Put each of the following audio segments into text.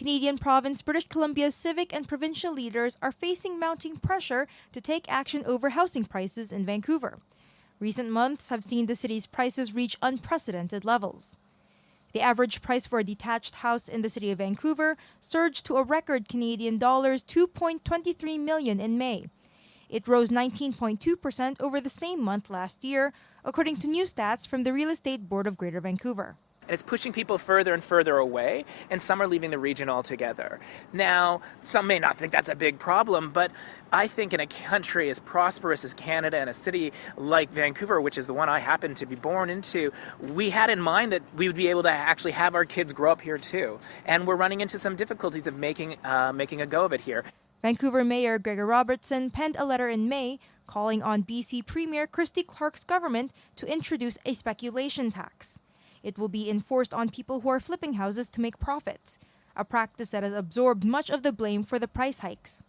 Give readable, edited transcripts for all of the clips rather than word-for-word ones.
Canadian province British Columbia's civic and provincial leaders are facing mounting pressure to take action over housing prices in Vancouver. Recent months have seen the city's prices reach unprecedented levels. The average price for a detached house in the city of Vancouver surged to a record Canadian dollars 2.23 million in May. It rose 19.2% over the same month last year, according to new stats from the Real Estate Board of Greater Vancouver. And it's pushing people further and further away, and some are leaving the region altogether. Now, some may not think that's a big problem, but I think in a country as prosperous as Canada and a city like Vancouver, which is the one I happen to be born into, we had in mind that we would be able to actually have our kids grow up here too. And we're running into some difficulties of making a go of it here. Vancouver Mayor Gregor Robertson penned a letter in May calling on BC Premier Christy Clark's government to introduce a speculation tax. It will be enforced on people who are flipping houses to make profits, a practice that has absorbed much of the blame for the price hikes.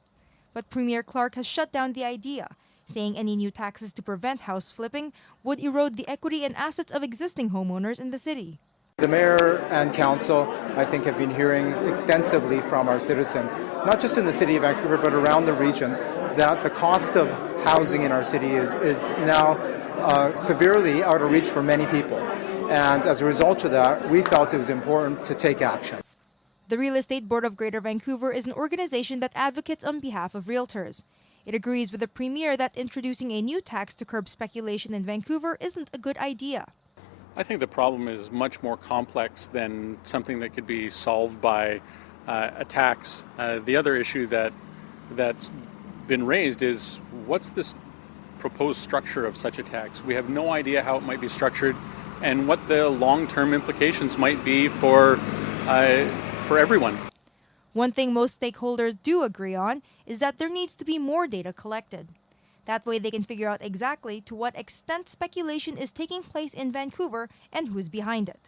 But Premier Clark has shut down the idea, saying any new taxes to prevent house flipping would erode the equity and assets of existing homeowners in the city. The mayor and council, I think, have been hearing extensively from our citizens, not just in the city of Vancouver, but around the region, that the cost of housing in our city is now severely out of reach for many people. And as a result of that, we felt it was important to take action. The Real Estate Board of Greater Vancouver is an organization that advocates on behalf of realtors. It agrees with the Premier that introducing a new tax to curb speculation in Vancouver isn't a good idea. I think the problem is much more complex than something that could be solved by a tax. The other issue that's been raised is what's this proposed structure of such a tax? We have no idea how it might be structured and what the long-term implications might be for everyone. One thing most stakeholders do agree on is that there needs to be more data collected. That way they can figure out exactly to what extent speculation is taking place in Vancouver and who's behind it.